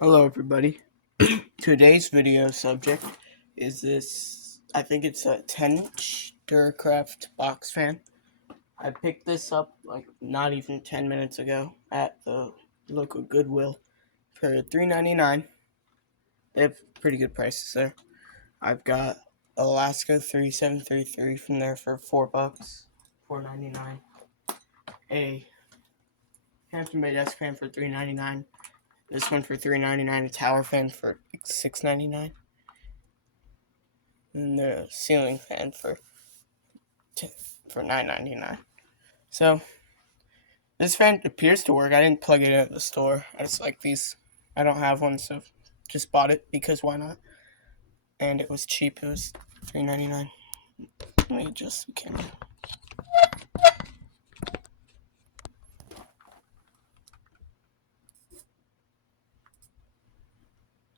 Hello everybody. Today's video subject is this, I think it's a 10-inch Duracraft box fan. I picked this up like not even 10 minutes ago at the local Goodwill for $3.99. They have pretty good prices there. I've got Alaska 3733 from there for $4, $4.99. A Hampton Bay desk fan for $3.99. This one for $3.99. A tower fan for $6.99. And the ceiling fan for $9.99. So this fan appears to work. I didn't plug it in at the store. I just like these. I don't have one, so just bought it because why not? And it was cheap. It was $3.99. Let me adjust the camera.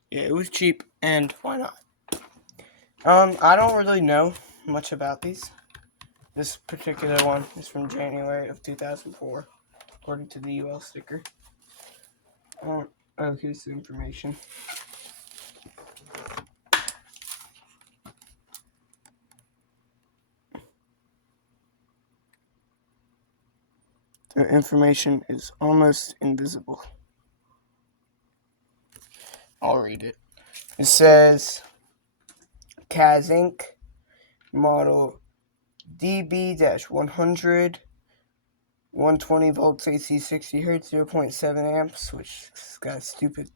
Yeah, it was cheap, and why not? I don't really know much about these. This particular one is from January of 2004, according to the UL sticker. Oh, here's the information. The information is almost invisible. I'll read it. It says CAS Inc. model DB-100 120 volts AC 60 hertz 0.7 amps, which has got a stupid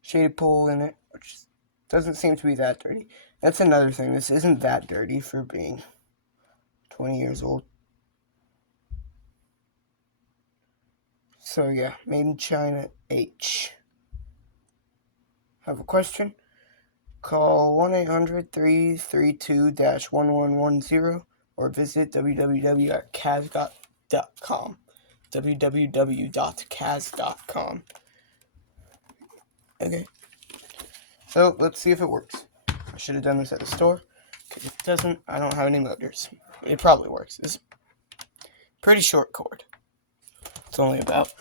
shaded pole in it, which doesn't seem to be that dirty. That's another thing. This isn't that dirty for being 20 years old. So yeah, made in China H. Have a question? Call 1-800-332-1110 or visit www.cas.com. www.cas.com. Okay. So let's see if it works. I should have done this at the store. Because if it doesn't, I don't have any motors. It probably works. It's a pretty short cord. It's only about,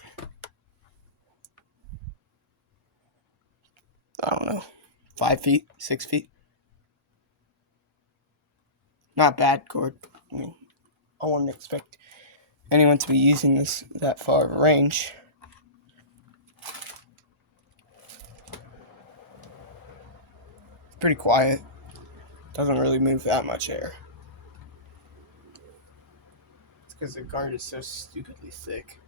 I don't know, 5 feet, 6 feet. Not bad cord. I mean, I wouldn't expect anyone to be using this that far of a range. It's pretty quiet. Doesn't really move that much air. It's because the guard is so stupidly thick.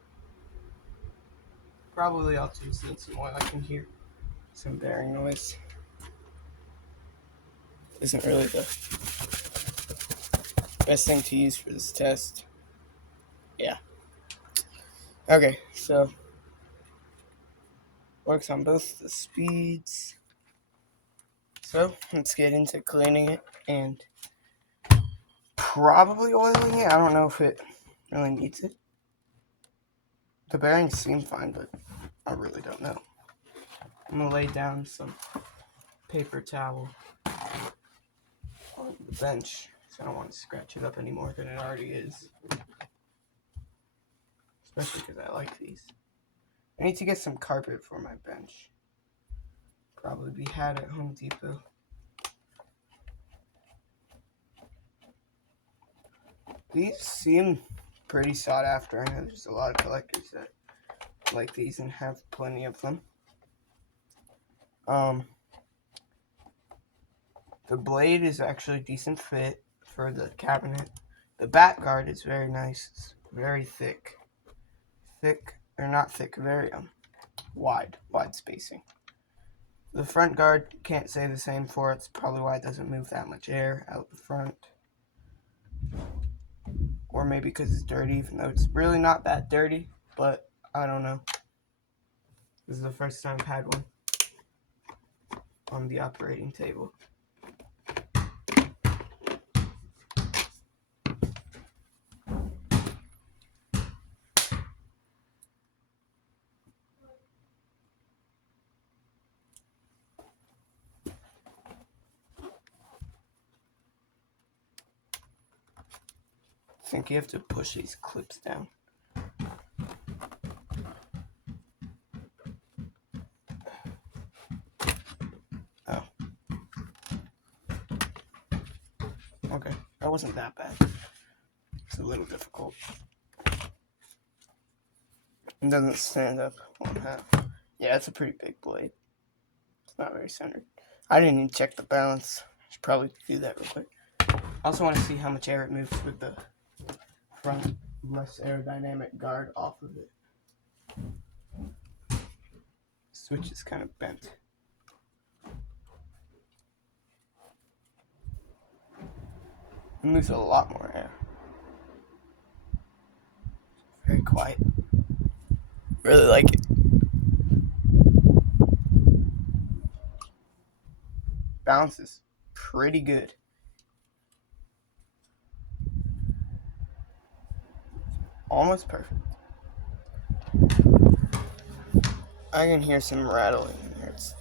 Probably I'll just need some oil. I can hear some bearing noise. Isn't really the best thing to use for this test. Yeah. Okay, so works on both the speeds. So let's get into cleaning it and probably oiling it. I don't know if it really needs it. The bearings seem fine, but I really don't know. I'm gonna lay down some paper towel on the bench, so I don't want to scratch it up any more than it already is. Especially because I like these. I need to get some carpet for my bench. Probably be had at Home Depot. These seem pretty sought after. I know there's a lot of collectors that like these and have plenty of them. The blade is actually a decent fit for the cabinet. The back guard is very nice. It's very thick. Very wide spacing. The front guard, can't say the same for it. It's probably why it doesn't move that much air out the front. Or maybe because it's dirty, even though it's really not that dirty, but I don't know. This is the first time I've had one on the operating table. I think you have to push these clips down. Okay, that wasn't that bad. It's a little difficult. It doesn't stand up on half. Yeah, it's a pretty big blade. It's not very centered. I didn't even check the balance. Should probably do that real quick. I also want to see how much air it moves with the front less aerodynamic guard off of it. The switch is kind of bent. It moves a lot more air. Very quiet. Really like it. Balance is pretty good. Almost perfect. I can hear some rattling in there. It's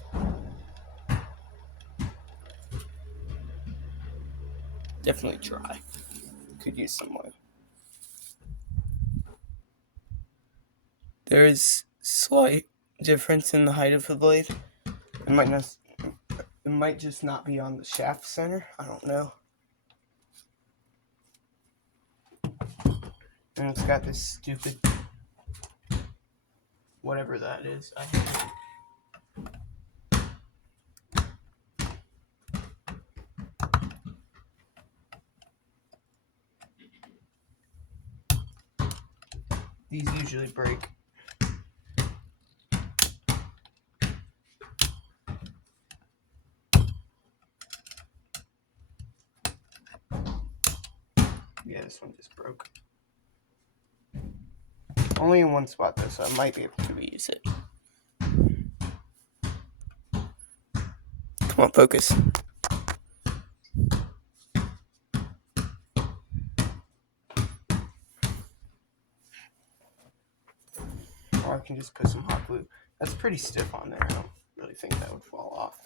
definitely dry. Could use some oil. There is slight difference in the height of the blade. It might just not be on the shaft center. I don't know. And it's got this stupid whatever that is. I hate it. These usually break. Yeah, this one just broke. Only in one spot though, so I might be able to reuse it. Come on, focus. Or I can just put some hot glue. That's pretty stiff on there. I don't really think that would fall off.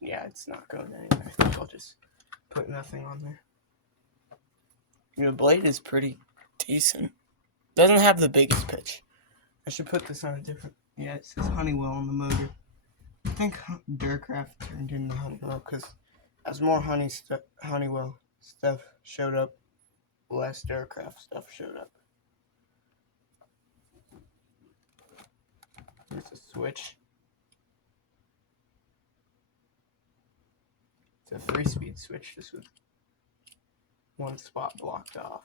Yeah, it's not going anywhere. I think I'll just put nothing on there. The blade is pretty decent. Doesn't have the biggest pitch. I should put this on a different... Yeah, it says Honeywell on the motor. I think Duracraft turned into Honeywell because as more Honeywell stuff showed up, less Duracraft stuff showed up. Here's a switch. It's a 3-speed switch, just with one spot blocked off.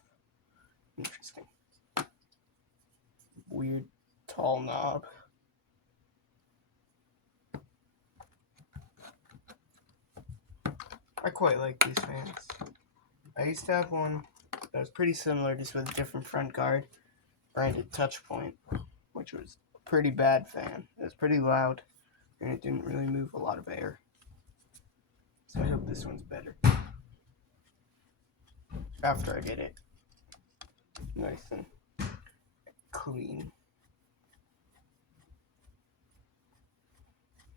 Interesting. Weird tall knob. I quite like these fans. I used to have one that was pretty similar, just with a different front guard, branded Touchpoint, which was a pretty bad fan. It was pretty loud, and it didn't really move a lot of air. So I hope this one's better. After I get it nice and clean.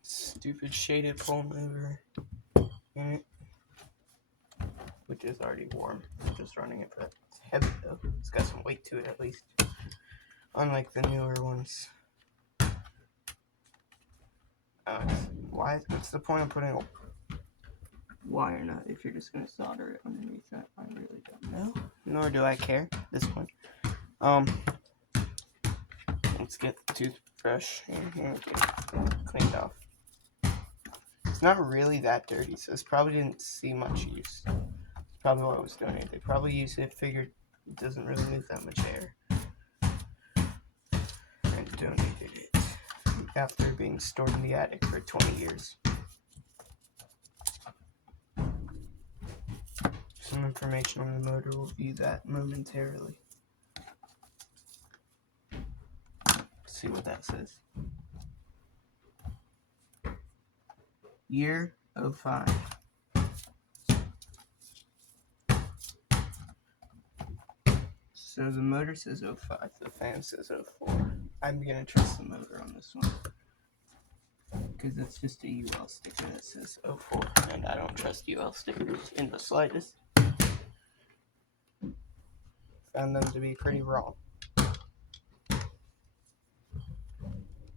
Stupid shaded pole mover in it, which is already warm. I'm just running it, but it's heavy though. It's got some weight to it at least, unlike the newer ones. What's the point of putting a wire nut if you're just gonna solder it underneath that? I really don't know. Nor do I care at this point. Let's get the toothbrush in here and get it cleaned off. It's not really that dirty, so this probably didn't see much use. It's probably why I was doing it. They probably used it, figured it doesn't really move that much air, and donated it after being stored in the attic for 20 years. Some information on the motor, we'll view that momentarily. Let's see what that says. Year 05. So the motor says 05, the fan says 04. I'm gonna trust the motor on this one, because it's just a UL sticker that says 04, and I don't trust UL stickers in the slightest. Found them to be pretty wrong.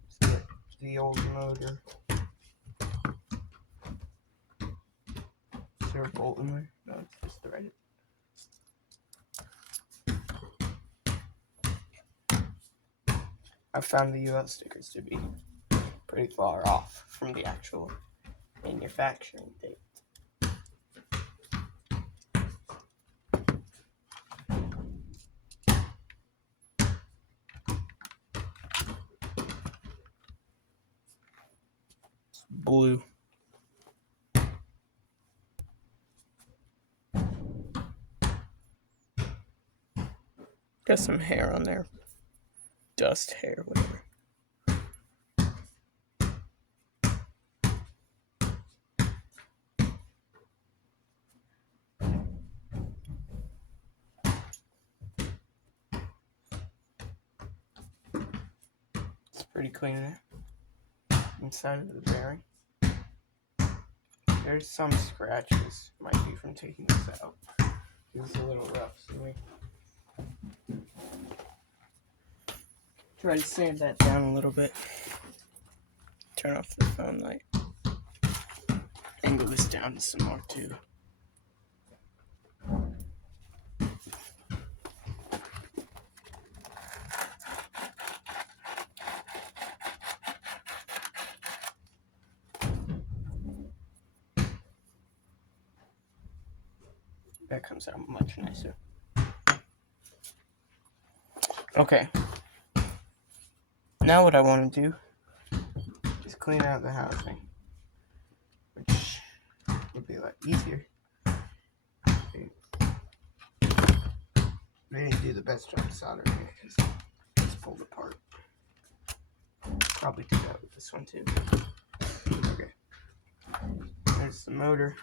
So the old motor. there a bolt in there? No, it's just threaded. I found the UL stickers to be pretty far off from the actual manufacturing date. It's blue. Got some hair on there. Dust, hair, whatever. It's pretty clean there. Inside of the bearing. There's some scratches. Might be from taking this out. It's a little rough, so we try to sand that down a little bit. Turn off the phone light. Angle this down some more too. That comes out much nicer. Okay. Now what I want to do is clean out the housing, which would be a lot easier. They didn't do the best job soldering it because it's pulled apart. Probably do that with this one too. Okay. There's the motor.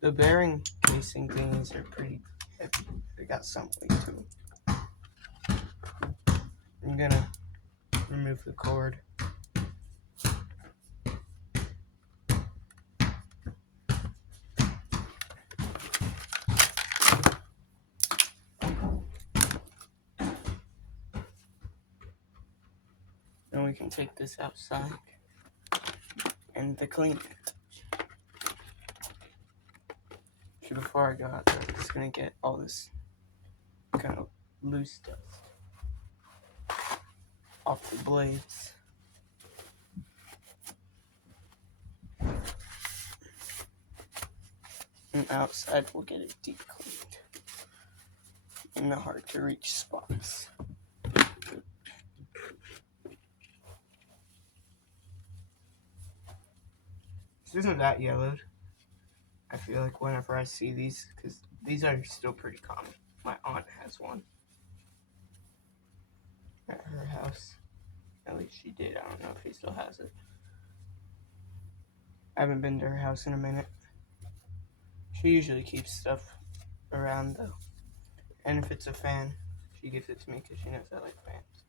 The bearing casing thingies are pretty heavy. They got some weight to them. I'm gonna remove the cord. Then we can take this outside and clean it. So before I go out there, I'm just gonna get all this kind of loose dust off the blades. And outside we'll get it deep cleaned in the hard to reach spots. This isn't that yellowed. I feel like whenever I see these, because these are still pretty common. My aunt has one at her house. At least she did. I don't know if she still has it. I haven't been to her house in a minute. She usually keeps stuff around though. And if it's a fan, she gives it to me because she knows I like fans.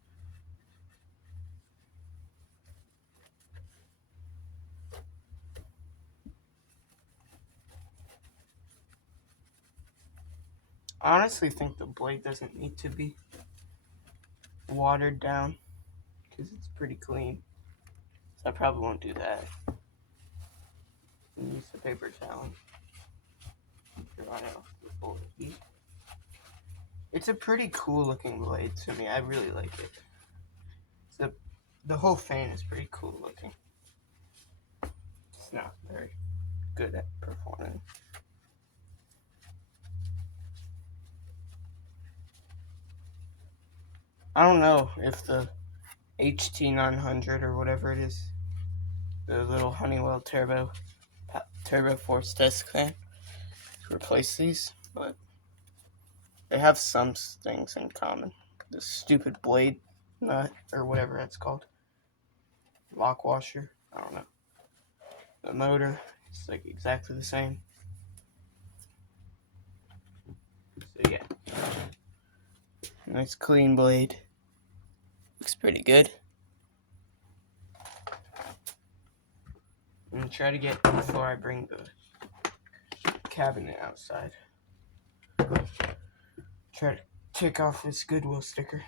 I honestly think the blade doesn't need to be watered down because it's pretty clean. So I probably won't do that. And use the paper towel. Dry off the blade. It's a pretty cool looking blade to me. I really like it. The whole fan is pretty cool looking. It's not very good at performing. I don't know if the HT900 or whatever it is, the little Honeywell Turbo Force desk fan, replace these, but they have some things in common. The stupid blade nut or whatever it's called, lock washer, I don't know. The motor, it's like exactly the same. So yeah, nice clean blade. Looks pretty good. I'm gonna try to get before I bring the cabinet outside. Try to take off this Goodwill sticker,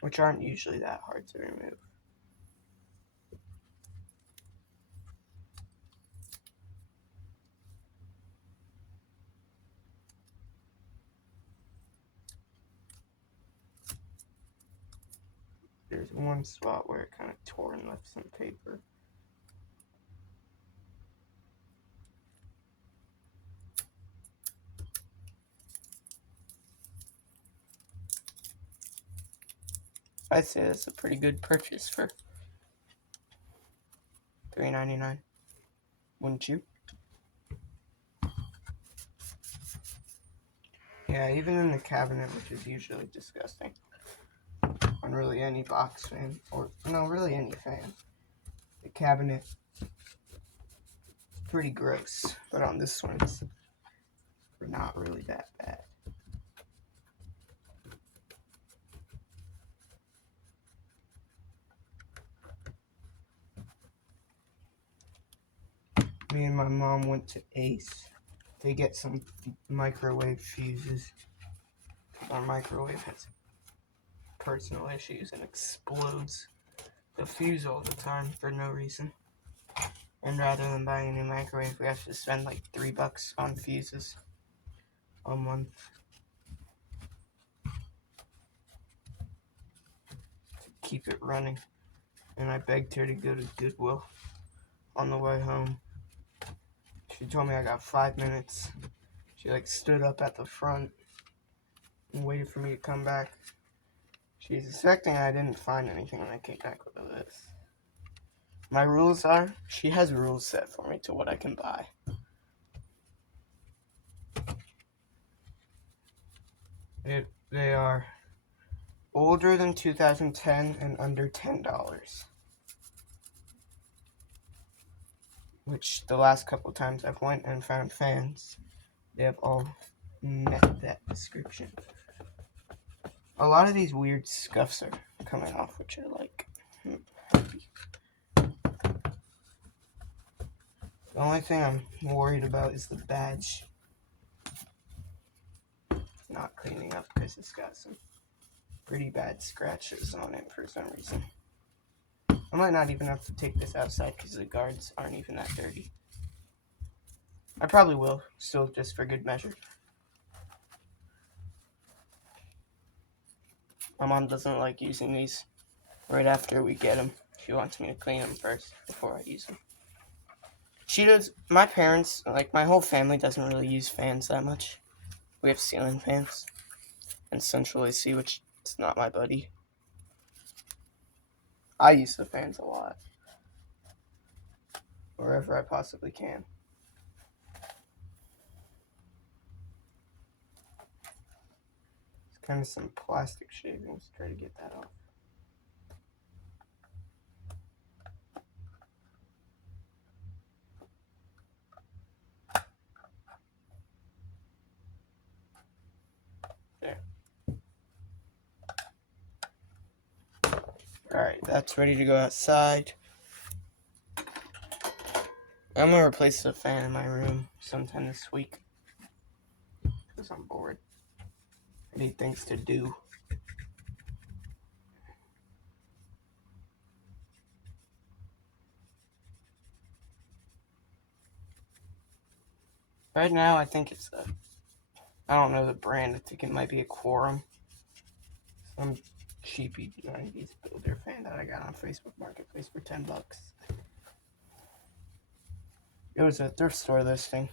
which aren't usually that hard to remove. there's one spot where it kind of tore and left some paper. I'd say that's a pretty good purchase for $3.99, wouldn't you? Yeah, even in the cabinet, which is usually disgusting on really any box fan, or no, really any fan, the cabinet is pretty gross, but on this one it's not really that bad. Me and my mom went to Ace to get some microwave fuses. Our microwave has personal issues and explodes the fuse all the time for no reason. And rather than buying a new microwave, we have to spend like $3 on fuses a month to keep it running. And I begged her to go to Goodwill on the way home. She told me I got 5 minutes. She like stood up at the front and waited for me to come back. She's expecting I didn't find anything when I came back with this. My rules are, she has rules set for me to what I can buy. They are older than 2010 and under $10. Which the last couple times I've went and found fans, they have all met that description. A lot of these weird scuffs are coming off, which are like happy. The only thing I'm worried about is the badge not cleaning up because it's got some pretty bad scratches on it for some reason. I might not even have to take this outside because the guards aren't even that dirty. I probably will, still just for good measure. My mom doesn't like using these right after we get them. She wants me to clean them first before I use them. She does. My parents, like my whole family, doesn't really use fans that much. We have ceiling fans and central AC, which is not my buddy. I use the fans a lot, wherever I possibly can. It's kind of some plastic shavings. Try to get that off. There. Alright, that's ready to go outside. I'm gonna replace the fan in my room sometime this week because I'm bored. I need things to do. Right now, I think it's I don't know the brand. I think it might be a Quorum. Some cheapy 90s builder fan that I got on Facebook Marketplace for $10. It was a thrift store listing.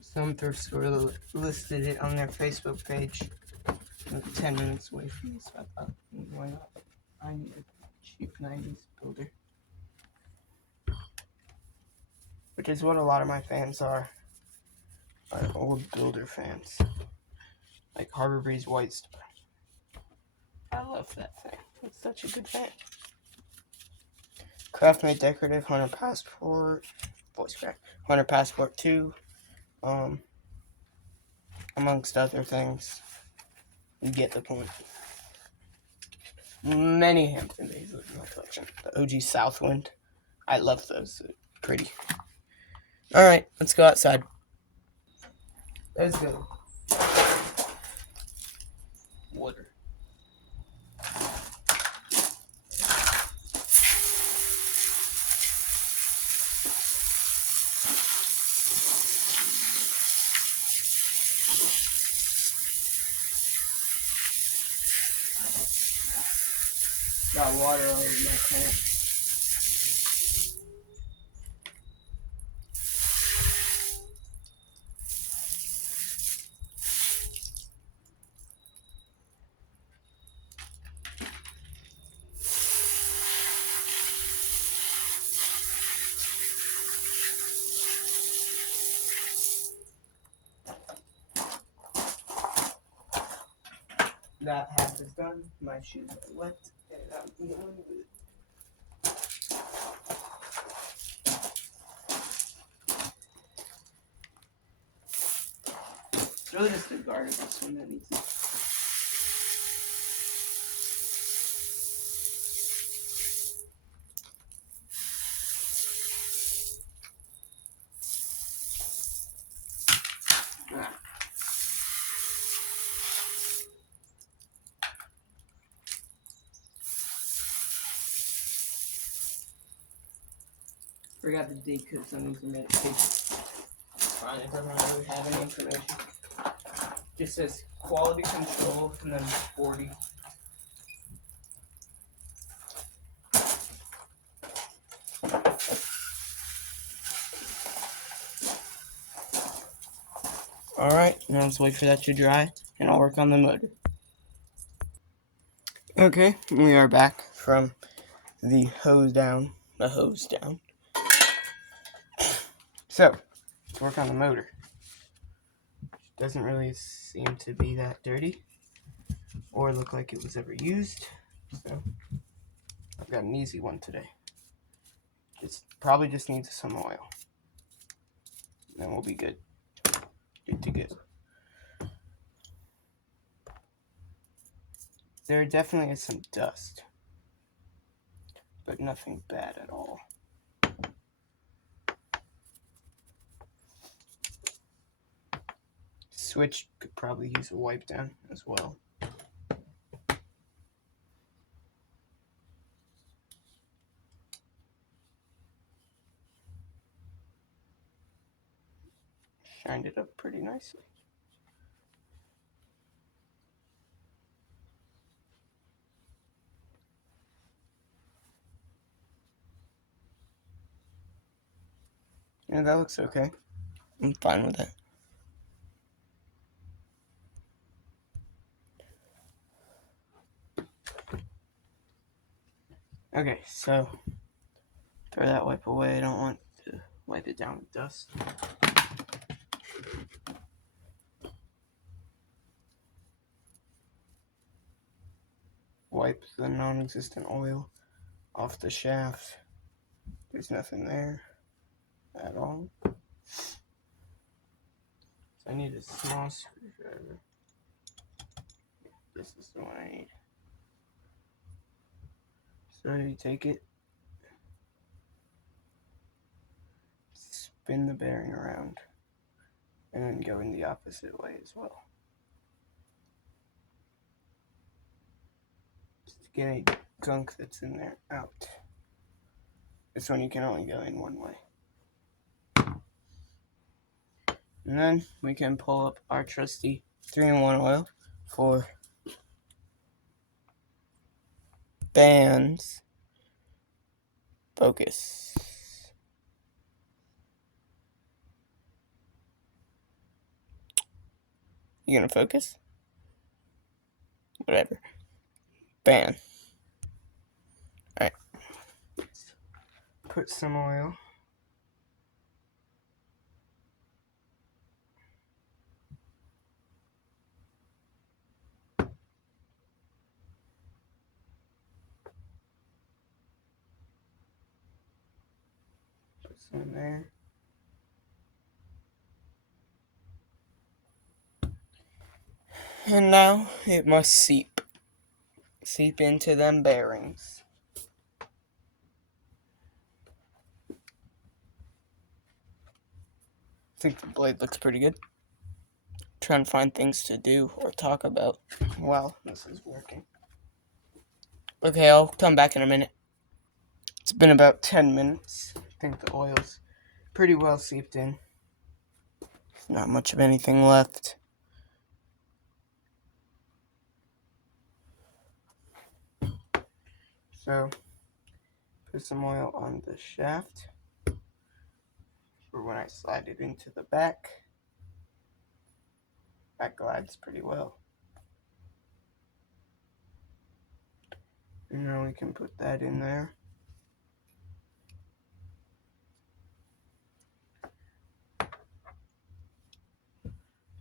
Some thrift store listed it on their Facebook page. 10 minutes away from me, so I thought, why not? I need a cheap 90s builder. Which is what a lot of my fans are old builder fans. Like Harbor Breeze White Star. I love that thing. It's such a good fan. Craft Made Decorative, Hunter Passport, voice crack, Hunter Passport 2, amongst other things. You get the point. Many Hampton Bays live in my collection. The OG Southwind. I love those. They're pretty. Alright, let's go outside. Let's go. Water. Got water all over my plant. That half is done. My shoes are wet, and I'm going with it. It's really just the guard of this one that needs it. Forgot the date because I'm using medication. Fine, it doesn't really have any information. Just says quality control and then 40. Alright, now let's wait for that to dry and I'll work on the motor. Okay, we are back from the hose down. So, let's work on the motor. Doesn't really seem to be that dirty or look like it was ever used. So, I've got an easy one today. Probably just needs some oil. Then we'll be good. Good to go. There definitely is some dust, but nothing bad at all. Switch could probably use a wipe down as well. Shined it up pretty nicely. Yeah, that looks okay. I'm fine with that. Okay, so throw that wipe away. I don't want to wipe it down with dust. Wipe the non-existent oil off the shaft. There's nothing there at all. So I need a small screwdriver. This is the one I need. So you take it, spin the bearing around, and then go in the opposite way as well. Just to get any gunk that's in there out. This one you can only go in one way. And then we can pull up our trusty 3-in-1 oil for bands. Focus. You gonna focus? Whatever. Band. Alright. Put some oil. Put some in there. And now it must seep into them bearings. I think the blade looks pretty good. Trying to find things to do or talk about while this is working. Okay, I'll come back in a minute. It's been about 10 minutes. I think the oil's pretty well seeped in. Not much of anything left. So, put some oil on the shaft for when I slide it into the back. That glides pretty well. And now we can put that in there.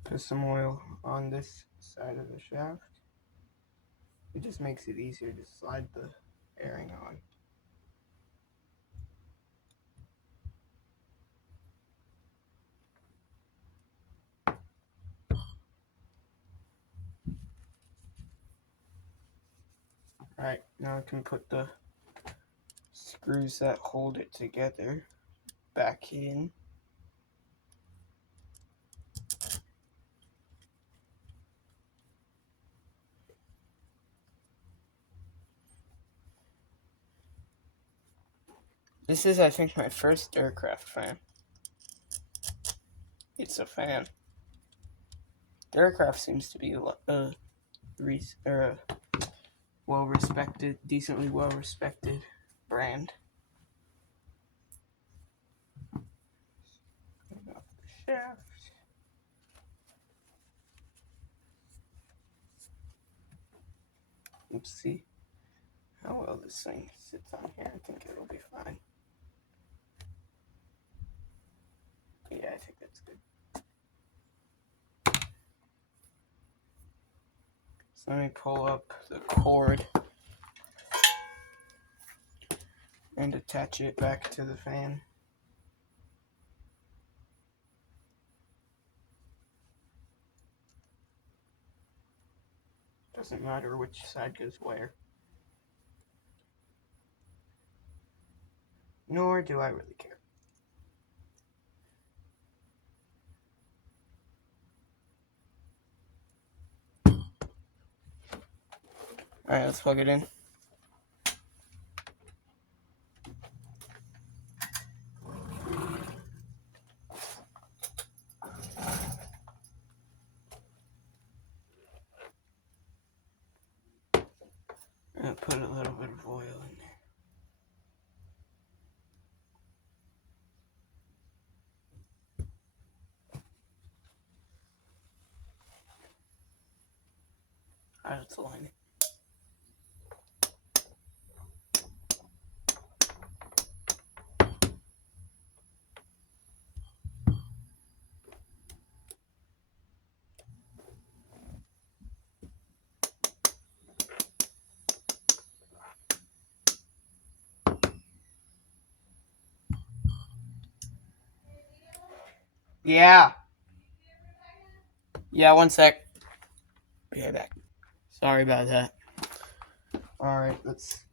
Put some oil on this side of the shaft. It just makes it easier to slide the airing on. Alright, now I can put the screws that hold it together back in. This is, I think, my first Duracraft fan. It's a fan. Duracraft seems to be a well-respected, decently well-respected brand. Off the shaft. Let's see how well this thing sits on here. I think it'll be fine. Yeah, I think that's good. So let me pull up the cord and attach it back to the fan. Doesn't matter which side goes where. Nor do I really care. Alright, let's plug it in. And put a little bit of oil in there. Alright, let's align it. Yeah. Yeah, one sec. Be right back. Sorry about that. Alright, let's...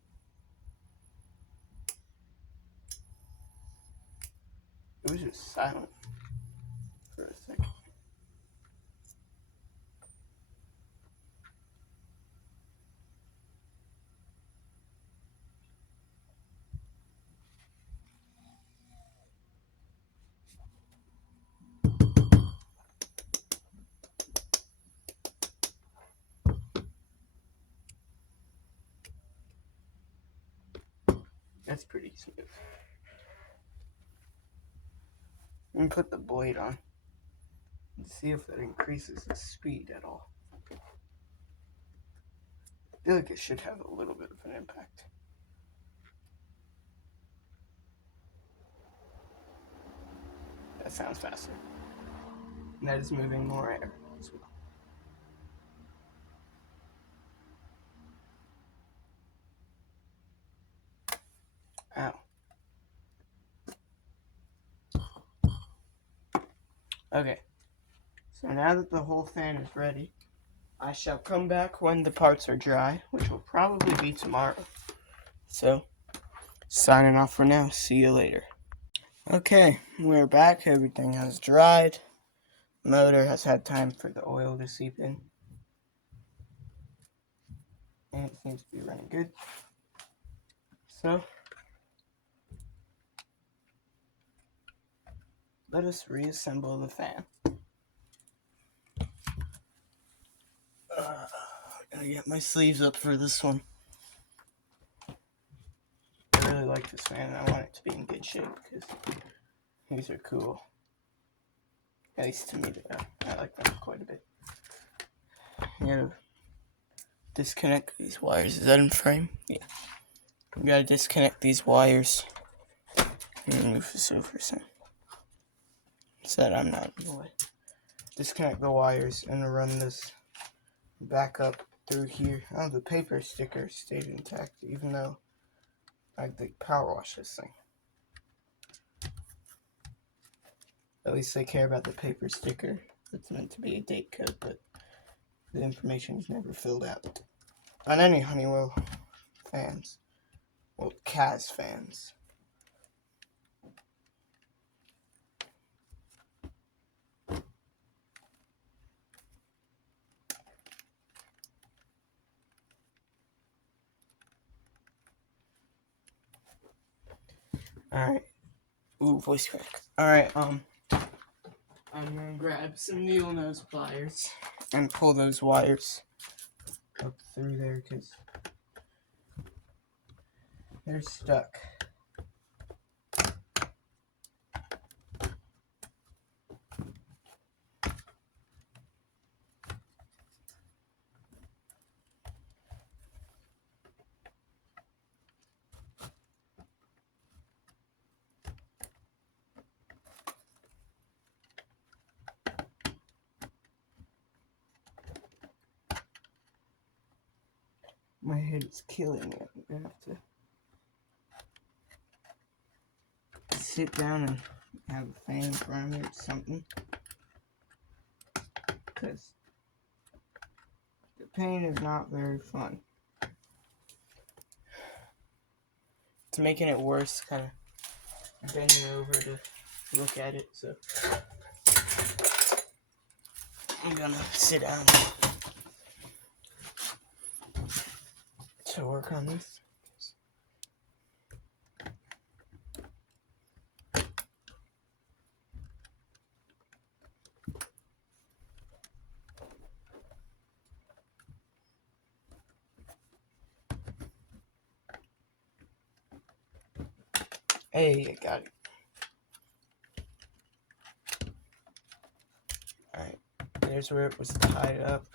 It was just silent for a second. That's pretty smooth. Let me put the blade on and see if that increases the speed at all. I feel like it should have a little bit of an impact. That sounds faster. And that is moving more air as well. Ow. Okay. So now that the whole fan is ready, I shall come back when the parts are dry, which will probably be tomorrow. So, signing off for now. See you later. Okay, we're back. Everything has dried. The motor has had time for the oil to seep in. And it seems to be running good. So, let us reassemble the fan. Gotta get my sleeves up for this one. like this fan, and I want it to be in good shape because these are cool. At least to me, I like them quite a bit. You gotta disconnect these wires. Is that in frame? Yeah. We gotta disconnect these wires and move this over so that I'm not in the way. Disconnect the wires and run this back up through here. Oh, the paper sticker stayed intact, even though I power wash this thing. At least they care about the paper sticker. It's meant to be a date code, but the information is never filled out on any Honeywell fans. Well, Kaz fans. Alright. Ooh, voice crack. Alright, I'm gonna grab some needle nose pliers and pull those wires up through there because they're stuck. My head is killing me. I'm gonna have to sit down and have a fan in front of me or something. Because the pain is not very fun. It's making it worse, kind of bending over to look at it, so I'm gonna sit down to work on this. Hey, I got it. Alright, there's where it was tied up.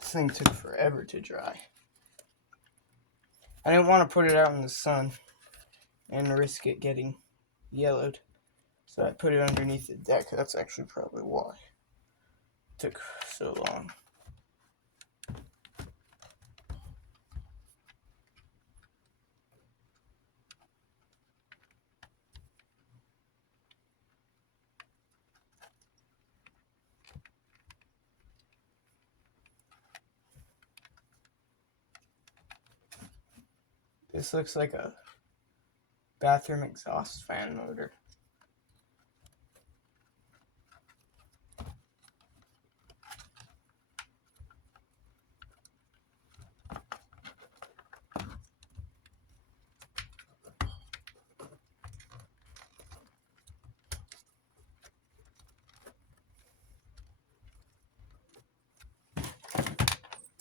This thing took forever to dry. I didn't want to put it out in the sun and risk it getting yellowed, so I put it underneath the deck. That's actually probably why it took so long. This looks like a bathroom exhaust fan motor.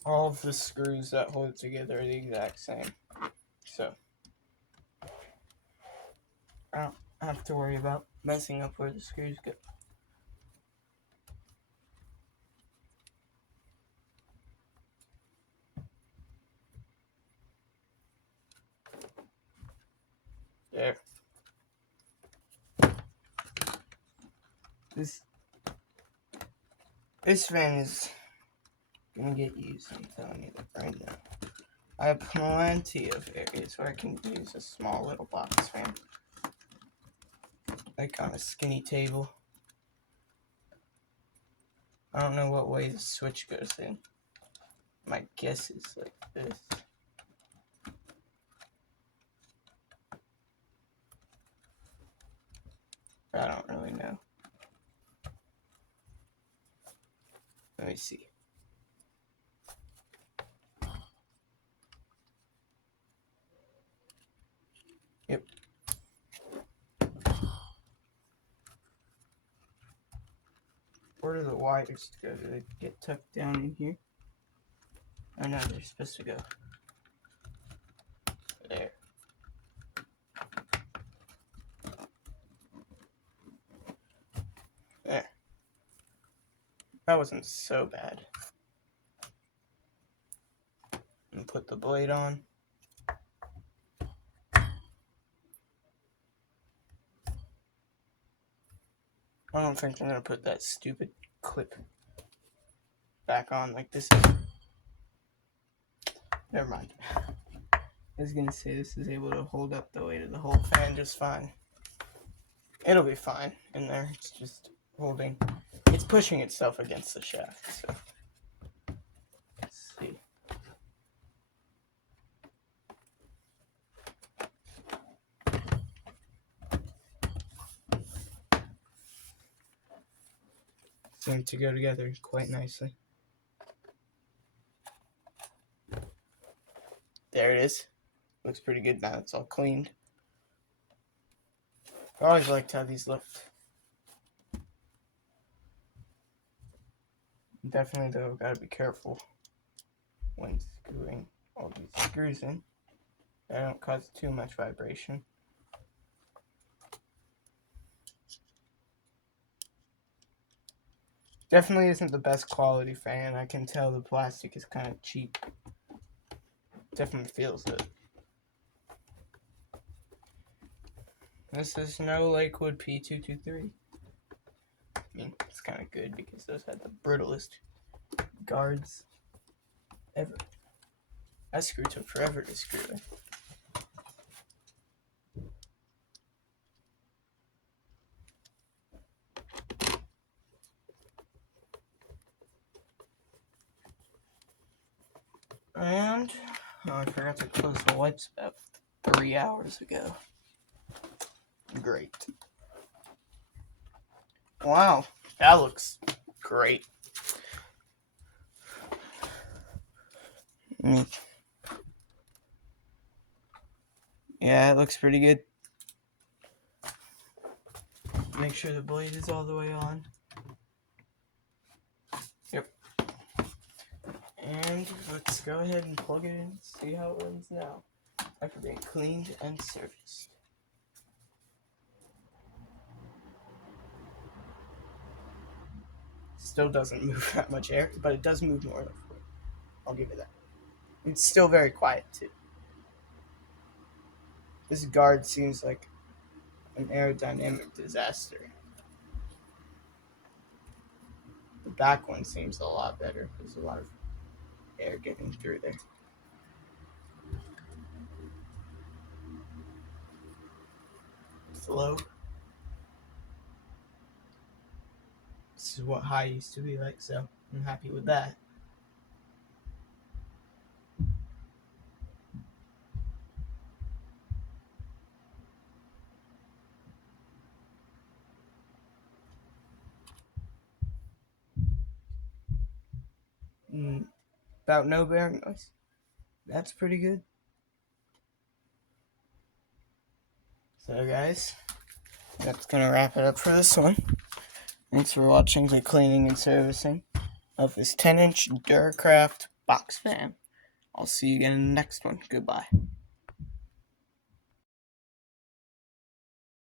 All of the screws that hold it together are the exact same, so I don't have to worry about messing up where the screws go. There. This fan is gonna get used, I'm telling you that right now. I have plenty of areas where I can use a small little box fan. Like on a skinny table. I don't know what way the switch goes in. My guess is like this. I don't really know. Let me see. Where do the wires go? Do they get tucked down in here? Oh no, they're supposed to go there. There. That wasn't so bad. And put the blade on. I don't think I'm gonna put that stupid clip back on like this. Never mind. I was gonna say this is able to hold up the weight of the whole fan just fine. It'll be fine in there. It's just holding. It's pushing itself against the shaft. So let's see. Seem to go together quite nicely. There it is. Looks pretty good now. It's all cleaned. I always liked how these looked. Definitely though, gotta be careful when screwing all these screws in. They don't cause too much vibration. Definitely isn't the best quality fan. I can tell the plastic is kind of cheap. Definitely feels it. This is no Lakewood P223. I mean, it's kind of good because those had the brittlest guards ever. That screw took forever to screw in. And I forgot to close the wipes about 3 hours ago. Great. Wow, that looks great. Yeah, it looks pretty good. Make sure the blade is all the way on. Yep. And let's go ahead and plug it in and see how it runs now, after being cleaned and serviced. Still doesn't move that much air, but it does move more. I'll give it that. It's still very quiet too. This guard seems like an aerodynamic disaster. The back one seems a lot better. There's a lot of air getting through there. Flow. This is what high used to be like, so I'm happy with that. About no bearing noise. That's pretty good. So guys, that's gonna wrap it up for this one. Thanks for watching the cleaning and servicing of this 10-inch Duracraft box fan. I'll see you again in the next one. Goodbye.